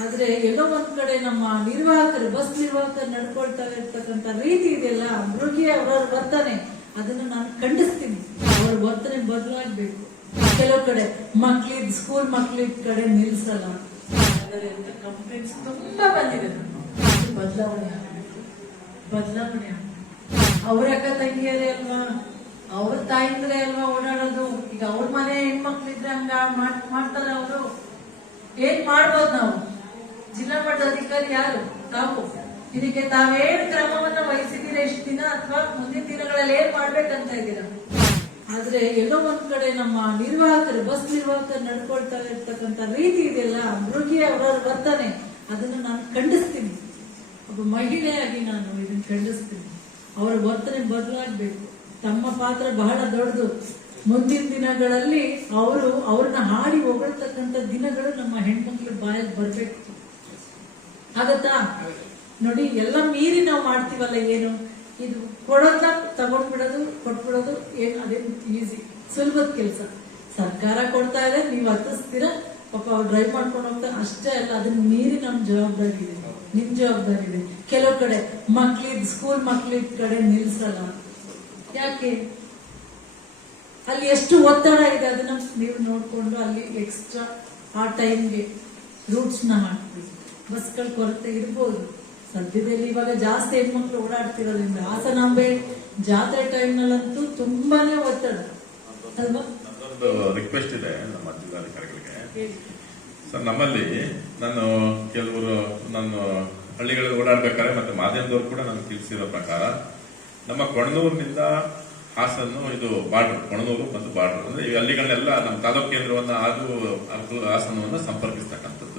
ಆದ್ರೆ ಎಲ್ಲೋ ಒಂದ್ ಕಡೆ ನಮ್ಮ ನಿರ್ವಾಹಕರು, ಬಸ್ ನಿರ್ವಾಹಕರು ನಡ್ಕೊಳ್ತಾ ಇರ್ತಕ್ಕಂತ ರೀತಿ ಇದೆಯಲ್ಲ ಮೃಗಿ ಅವರ ವರ್ತನೆ ಅದನ್ನ ನಾನು ಖಂಡಿಸ್ತೀನಿ. ಅವ್ರ ವರ್ತನೆ ಬದಲಾಗ್ಬೇಕು. ಕೆಲವು ಕಡೆ ಮಕ್ಳಿದ್ ಸ್ಕೂಲ್ ಮಕ್ಳಿದ್ ಕಡೆ ನಿಲ್ಸಲ್ಲ. ಕಂಪ್ಲೇಂಟ್ಸ್ ತುಂಬಾ ಬಂದಿದೆ ಬದಲಾವಣೆ ಬದಲಾವಣೆ ಅವ್ರ ಅಕ್ಕ ತಂಗಿಯರೇ ಅಲ್ವಾ? ಅವ್ರ ತಾಯಿಂದ್ರೆ ಅಲ್ವಾ ಓಡಾಡೋದು? ಈಗ ಅವ್ರ ಮನೆ ಹೆಣ್ಮಕ್ಳಿದ್ರೆ ಹಂಗ ಮಾಡ್- ಮಾಡ್ತಾರೆ ಅವರು. ಏನ್ ಮಾಡ್ಬೋದು ನಾವು? ಜಿಲ್ಲಾ ಮಟ್ಟದ ಯಾರು? ತಾವು. ಇದಕ್ಕೆ ತಾವೇನ್ ಕ್ರಮವನ್ನ ವಹಿಸಿದ್ದೀರಾ ಎಷ್ಟು ದಿನ ಅಥವಾ ಮುಂದಿನ ದಿನಗಳಲ್ಲಿ ಏನ್ ಮಾಡ್ಬೇಕಂತ ಇದ್ದೀರಾ? ಆದ್ರೆ ಎಲ್ಲೋ ಒಂದ್ ಕಡೆ ನಮ್ಮ ನಿರ್ವಾಹಕರು, ಬಸ್ ನಿರ್ವಾಹಕರು ನಡ್ಕೊಳ್ತಾ ಇರ್ತಕ್ಕಂಥ ರೀತಿ ಇದೆಯಲ್ಲ, ಮೃಗಿಯ ಅವರ ವರ್ತನೆ. ಅದನ್ನ ನಾನು ಖಂಡಿಸ್ತೀನಿ. ಒಬ್ಬ ಮಹಿಳೆಯಾಗಿ ನಾನು ಇದನ್ನ ಖಂಡಿಸ್ತೀನಿ. ಅವರ ವರ್ತನೆ ಬದಲಾಗಬೇಕು. ತಮ್ಮ ಪಾತ್ರ ಬಹಳ ದೊಡ್ಡದು. ಮುಂದಿನ ದಿನಗಳಲ್ಲಿ ಅವರು ಅವ್ರನ್ನ ಹಾಡಿ ಹೊಗಳ್ತಕ್ಕಂಥ ದಿನಗಳು ನಮ್ಮ ಹೆಣ್ಮಕ್ಳ ಬಾಯಲ್ಲಿ ಬರ್ಬೇಕು. ಆಗತ್ತಾ? ನೋಡಿ, ಎಲ್ಲ ಮೀರಿ ನಾವು ಮಾಡ್ತೀವಲ್ಲ ಏನು? ಇದು ಕೊಡೋದ ತಗೊಂಡ್ಬಿಡೋದು, ಕೊಟ್ಬಿಡೋದು ಏನು ಅದೇ ಈಸಿ ಸುಲಭದ ಕೆಲಸ. ಸರ್ಕಾರ ಕೊಡ್ತಾ ಇದೆ, ನೀವು ಹತ್ತಿಸ್ತೀರಾ ಪಾಪ ಅವ್ರು ಡ್ರೈವ್ ಮಾಡ್ಕೊಂಡು ಹೋಗ್ತಾರೆ. ಅಷ್ಟೇ ಅಲ್ಲ, ಅದನ್ನ ಮೀರಿ ನಮ್ಮ ಜವಾಬ್ದಾರಿ ಇದೆ. ನಿಮ್ ಜವಾಬ್ದಾರಿ ಇದೆ. ಕೆಲವು ಕಡೆ ಮಕ್ಳಿದ್ ಸ್ಕೂಲ್ ಮಕ್ಳಿದ್ ಕಡೆ ನಿಲ್ಸಲ್ಲ. ಯಾಕೆ? ಅಲ್ಲಿ ಎಷ್ಟು ಒತ್ತಡ ಇದೆ, ಅದನ್ನ ನೀವು ನೋಡ್ಕೊಂಡು ಅಲ್ಲಿ ಎಕ್ಸ್ಟ್ರಾ ಆ ಟೈಮ್ಗೆ ರೂಟ್ಸ್ನ ಹಾಕ್ತೀವಿ ಬಸ್ಗಳ ಕೊರತೆ ಇರ್ಬೋದು. ಸದ್ಯದಲ್ಲಿ ಇವಾಗ ಜಾಸ್ತಿ ಹೆಣ್ಮಕ್ಳು ಓಡಾಡ್ತಿರೋದ್ರಿಂದ ಹಾಸನಾಂಬೆ ಜಾತ್ರೆ ಟೈಮ್ನಲ್ಲಂತೂ ತುಂಬಾನೇ ಒತ್ತಡ. ಅಲ್ವಾ? ರಿಕ್ವೆಸ್ಟ್ ಇದೆ ನಮ್ಮ ಜಿಲ್ಲಾಧಿಕಾರಿಗಳಿಗೆ ಸರ್ ನಮ್ಮಲ್ಲಿ ನಾನು ಕೆಲವರು ನಾನು ಹಳ್ಳಿಗಳಲ್ಲಿ ಓಡಾಡ್ಬೇಕಾದ್ರೆ ಮತ್ತೆ ಮಾಧ್ಯಮದವರು ಕೂಡ ನನಗೆ ತಿಳಿಸಿರೋ ಪ್ರಕಾರ ನಮ್ಮ ಕೊಣನೂರಿನಿಂದ ಹಾಸನ್ನು ಇದು ಬಾರ್ಡರ್ ಕೊಣನೂರು ಮತ್ತು ಬಾರ್ಡರ್. ಅಂದ್ರೆ ಈ ಹಳ್ಳಿಗಳನ್ನೆಲ್ಲ ನಮ್ಮ ತಾಲೂಕು ಕೇಂದ್ರವನ್ನ ಹಾಗೂ ಹಾಸನವನ್ನ ಸಂಪರ್ಕಿಸ್ತಕ್ಕಂಥದ್ದು.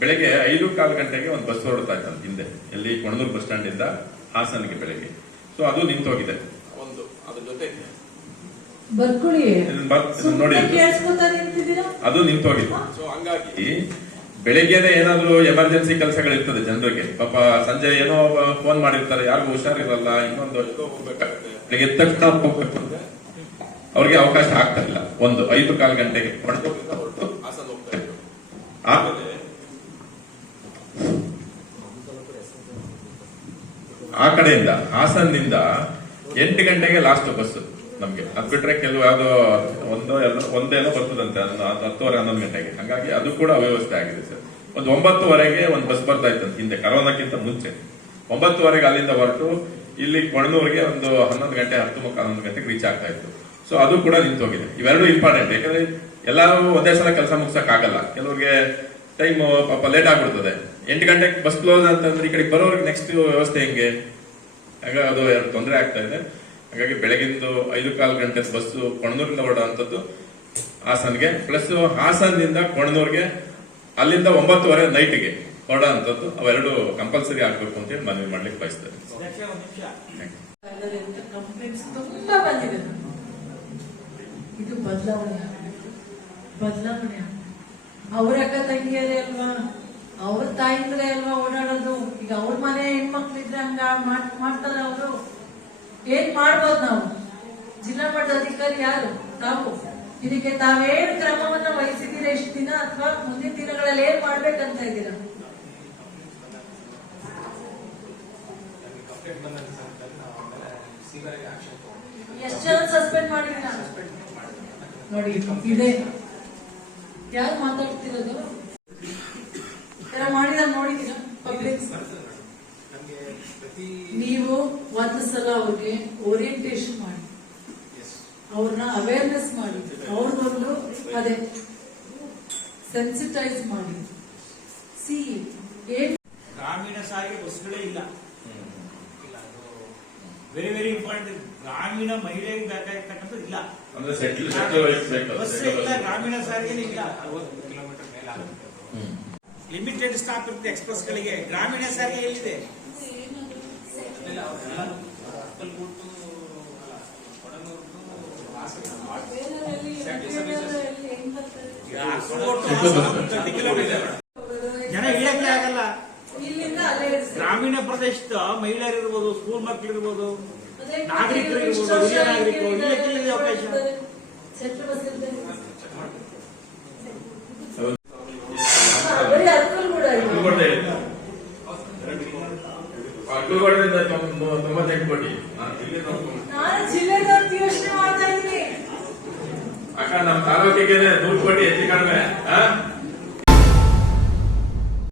ಬೆಳಗ್ಗೆ ಐದು ಕಾಲು ಗಂಟೆಗೆ ಒಂದು ಬಸ್ ಹೊರಡ್ತಾ ಇತ್ತು ಹಿಂದೆ ಎಲ್ಲಿ ಕೊಣದೂರು ಬಸ್ ಸ್ಟ್ಯಾಂಡ್ ಇಂದ ಹಾಸನ್ಗೆ ಬೆಳಗ್ಗೆ. ಸೊ ಅದು ನಿಂತೋಗಿದೆ. ಒಂದು ಅದ್ರ ಜೊತೆ. ನೋಡಿ. ಅದು ನಿಂತೋಗಿದೆ. ಸೊ ಹಂಗಾಗಿ. ಬೆಳಿಗ್ಗೆನೆ ಏನಾದ್ರೂ ಎಮರ್ಜೆನ್ಸಿ ಕೆಲಸಗಳಿರ್ತದೆ ಜನರಿಗೆ. ಪಾಪ ಸಂಜೆ ಏನೋ ಫೋನ್ ಮಾಡಿರ್ತಾರೆ ಯಾರಿಗೂ ಹುಷಾರಿರಲ್ಲ ಇನ್ನೊಂದು ಬೆಳಿಗ್ಗೆ ಎದ್ದ ತಕ್ಷಣ ಹೋಗ್ಬೇಕು. ಅವ್ರಿಗೆ ಅವಕಾಶ ಆಗ್ತಾ ಇಲ್ಲ. ಒಂದು ಐದು ಕಾಲು ಗಂಟೆಗೆ ಹೊರಟು. ಹೊರಟು. ಹೋಗ್ತಾರೆ ಹೋಗ್ತಾ ಆ ಕಡೆಯಿಂದ, ಹಾಸನ್ನಿಂದ ಎಂಟು ಗಂಟೆಗೆ ಲಾಸ್ಟ್ ಬಸ್ ನಮ್ಗೆ. ಅದ್ ಬಿಟ್ರೆ ಕೆಲವು ಯಾವ್ದೋ ಒಂದೋ ಎರಡೋ ಒಂದೇನೋ ಬರ್ತದಂತೆ ಹತ್ತುವರೆ, ಹನ್ನೊಂದು ಗಂಟೆಗೆ. ಹಾಗಾಗಿ ಅದು ಕೂಡ ಅವ್ಯವಸ್ಥೆ ಆಗಿದೆ ಸರ್. ಒಂದು ಒಂಬತ್ತುವರೆಗೆ ಒಂದು ಬಸ್ ಬರ್ತಾ ಇತ್ತು ಹಿಂದೆ ಕರೋನಾಕ್ಕಿಂತ ಮುಂಚೆ. ಒಂಬತ್ತುವರೆಗೆ ಅಲ್ಲಿಂದ ಹೊರಟು, ಇಲ್ಲಿ ಕೊಣನೂರಿಗೆ ಒಂದು ಹನ್ನೊಂದು ಗಂಟೆ, ಹತ್ತು ಮುಖ ಹನ್ನೊಂದು ಗಂಟೆಗೆ ರೀಚ್ ಆಗ್ತಾ ಇತ್ತು. ಸೊ ಅದು ಕೂಡ ನಿಂತೋಗಿದೆ. ಇವೆರಡು ಇಂಪಾರ್ಟೆಂಟ್ ಯಾಕಂದ್ರೆ ಎಲ್ಲರೂ ಒಂದೇ ಸಲ ಕೆಲಸ ಮುಗಿಸಕ್ ಆಗಲ್ಲ ಕೆಲವ್ರಿಗೆ ಟೈಮ್ ಪಾಪ ಲೇಟ್ ಆಗ್ಬಿಡ್ತದೆ. ಎಂಟು ಗಂಟೆಗೆ ಬಸ್ ಕ್ಲೋಸ್ ಅಂತಂದ್ರೆ ಈ ಕಡೆ ಬರೋರಿಗೆ ನೆಕ್ಸ್ಟ್ ವ್ಯವಸ್ಥೆ ಹೆಂಗೆ? ಹಾಗಾಗಿ ಅದು ಎರಡು ತೊಂದರೆ ಆಗ್ತಾ ಇದೆ. ಹಾಗಾಗಿ ಬೆಳಗಿಂದು ಐದು ಕಾಲು ಗಂಟೆ ಬಸ್ ಕೊಣನೂರಿಂದ ಹೊರಡುವಂಥದ್ದು ಹಾಸನ್ಗೆ ಪ್ಲಸ್ ಹಾಸನ್ನಿಂದ ಕೊಣನೂರ್ಗೆ ಅಲ್ಲಿಂದ ಒಂಬತ್ತುವರೆ ನೈಟ್ಗೆ ಹೊರಡುವಂಥದ್ದು. ಅವೆರಡು ಕಂಪಲ್ಸರಿ ಆಗಬೇಕು ಅಂತ ಹೇಳಿ ಮನವಿ ಮಾಡ್ಲಿಕ್ಕೆ ಬಯಸ್ತಾರೆ ಇದು ಬದಲಾವಣೆ ಆಗಬೇಕು. ಬದಲಾವಣೆ ಆಗಬೇಕು ಅವ್ರ ಅಕ್ಕ ತಂಗಿಯರೇ ಅಲ್ವಾ? ಅವ್ರ ತಾಯಿಂದ್ರೆ ಅಲ್ವಾ ಓಡಾಡೋದು? ಈಗ ಅವ್ರ ಮನೆ ಹೆಣ್ಮಕ್ಳಿದ್ರೆ ಹಂಗ ಮಾಡ್- ಮಾಡ್ತಾರೆ ಅವರು? ಏನ್ ಮಾಡ್ಬೋದು ನಾವು? ಜಿಲ್ಲಾ ಮಟ್ಟದ ಅಧಿಕಾರಿ ಯಾರು? ತಾವು. ಇದಕ್ಕೆ ತಾವೇನ್ ಕ್ರಮವನ್ನ ವಹಿಸಿದ್ದೀರಾ ಎಷ್ಟು ದಿನ ಅಥವಾ ಮುಂದಿನ ದಿನಗಳಲ್ಲಿ ಏನ್ ಮಾಡ್ಬೇಕಂತ ಇದ್ದೀರಾ? ಎಷ್ಟು ಜನ ಸಸ್ಪೆಂಡ್ ಮಾಡಿದೀರಾ ನೋಡಿ, ಇದೆ. ಯಾರು ಮಾತಾಡ್ತಿರೋದು? ಮಾಡಿದ ನೋಡಿದೀರಾ ಪಬ್ಲಿಕ್ ನೀವು ಒಂದು ಸಲ ಅವ್ರಿಗೆ ಓರಿಯಂಟೇಶನ್ ಮಾಡಿ. ಅವ್ರನ್ನ ಅವೇರ್ನೆಸ್ ಮಾಡಿ. ಅವ್ರಿಗೊಂದು ಅದೇ ಸೆನ್ಸಿಟೈಸ್ ಮಾಡಿ. ಸಿ ಏನ್ ಗ್ರಾಮೀಣ ಸಾರಿಗೆ ಬಸ್ಗಳೇ ಇಲ್ಲ ವೆರಿ ವೆರಿ ಇಂಪಾರ್ಟೆಂಟ್ ಗ್ರಾಮೀಣ ಮಹಿಳೆಯರಿಗೆ ಬೇಕಾಗಿರ್ತಕ್ಕಂಥದ್ದು ಇಲ್ಲ. ಅಂದ್ರೆ ಸೆಟ್ಲ್ ಸೆಟ್ಲ್ ಬಸ್ ಇಲ್ಲ ಗ್ರಾಮೀಣ ಸಾರಿಗೆ ಇಲ್ಲ. ಲಿಮಿಟೆಡ್ ಸ್ಟಾಪ್ ಇರುತ್ತೆ ಎಕ್ಸ್ಪ್ರೆಸ್ ಗಳಿಗೆ ಗ್ರಾಮೀಣ ಸಾರಿಗೆ ಎಲ್ಲಿದೆ? ಕಿಲೋಮೀಟರ್. ಗ್ರಾಮೀಣ ಪ್ರದೇಶದ ಮಹಿಳೆಯರು ಇರ್ಬೋದು ಸ್ಕೂಲ್ ಮಕ್ಕಳು ಇರ್ಬೋದು ನಾಗರಿಕರು ಇರ್ಬೋದು, ಹಿರಿಯ ನಾಗರಿಕರು, ಅವಕಾಶ. ತೊಂಬತ್ತೆಂಟು ಕೋಟಿ. ಅಕ್ಕ ನಮ್ಮ ತಾಲೂಕಿಗೆ ನೂರು ಕೋಟಿ ಹೆಚ್ಚು ಕಡಿಮೆ?